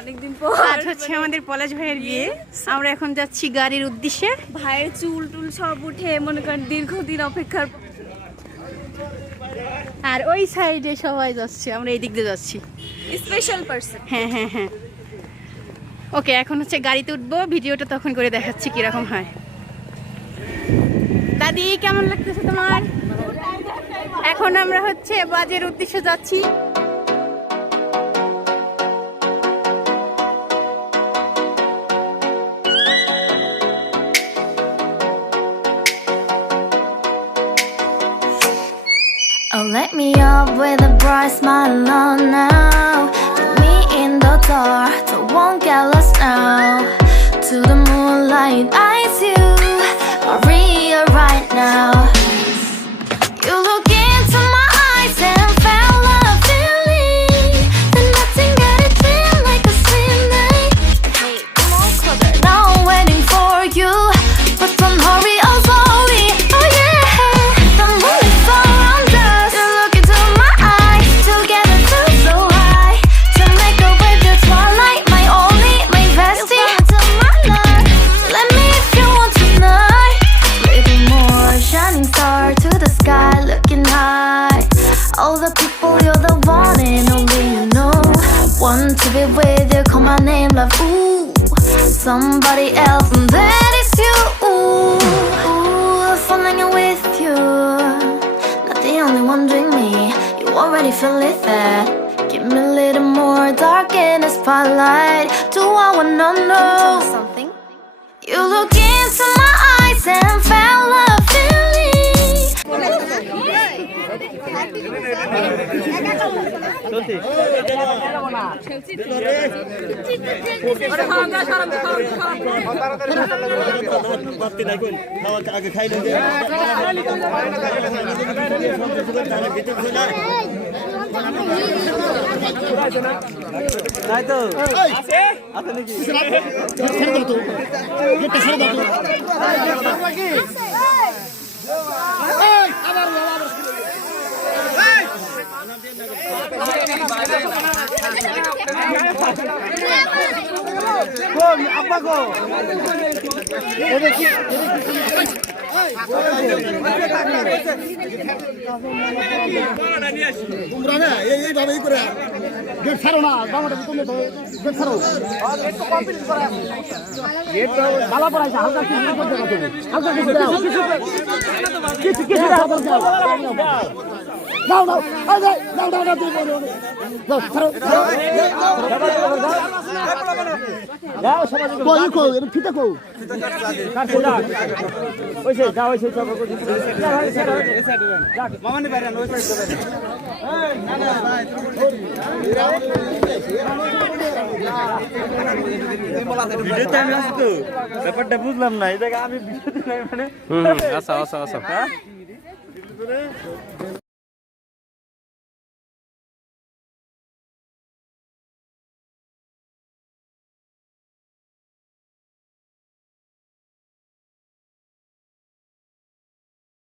অনেকদিন পর। আজ হচ্ছে আমাদের পলাশ ভাইয়ের বিয়ে। আমরা এখন যাচ্ছি গাড়ির উদ্দেশ্যে। ভাইয়ের চুল টুল সব উঠে মনে করেন দীর্ঘদিন অপেক্ষার। আর ওই সাইডে সবাই যাচ্ছে, আমরা এই দিক দিয়ে যাচ্ছি। Special person. হ্যাঁ হ্যাঁ হ্যাঁ। ওকে, এখন হচ্ছে গাড়িতে উঠবো, ভিডিওটা তখন করে দেখাচ্ছি কিরকম হয়। দাদি কেমন লাগতেছে তোমার? এখন আমরা হচ্ছে বাজের উদ্দেশ্যে যাচ্ছি। Oh, let me up with a bright smile on now. Put me in the dark, so won't get lost now. To the moonlight, eyes you, Maria right now. You look into my eyes and felt a feeling that nothing got it feel like a slim night. Hey, come on closer, now I'm waiting for you, but don't hurry, oh slowly. Oh yeah, the moon is around us. You look into my eyes, together feel so high. To make a way through twilight, my only, my bestie. You come into my life, let me if you want tonight. Little more shining star to the sky, looking high. All the people, you're the one and only you know. Want to be with you, call my name, love. Ooh, somebody else, and that is you. Ooh, falling in with you. Not the only one doing me. You already feel it there. Give me a little more dark in the spotlight. Do I wanna know something? You look into my eyes and felt a feeling. তোমরা না এইভাবেই করে gate ছাড়ো না, দামাটা তুমি gate ছাড়ো। Gate ভালো পড়াইছে, হালকা কিছু করতে হবে, হালকা কিছু দাও, কিছু কিছু দাও, দাও দাও, এই দাও দাও দাও দাও, দাও ছাড়ো, দাও সবাই কই কই এর ফিতা কই কাটছে দাও, ওইসে দাও, ওইসে সব করে মামানি বাইরে ওই সাইড করে এই না না ভিডিওতে আমি আছি তো, ব্যাপারটা বুঝলাম না, এই জায়গা আমি ভিডিওতে নাই মানে। আচ্ছা আচ্ছা আচ্ছা।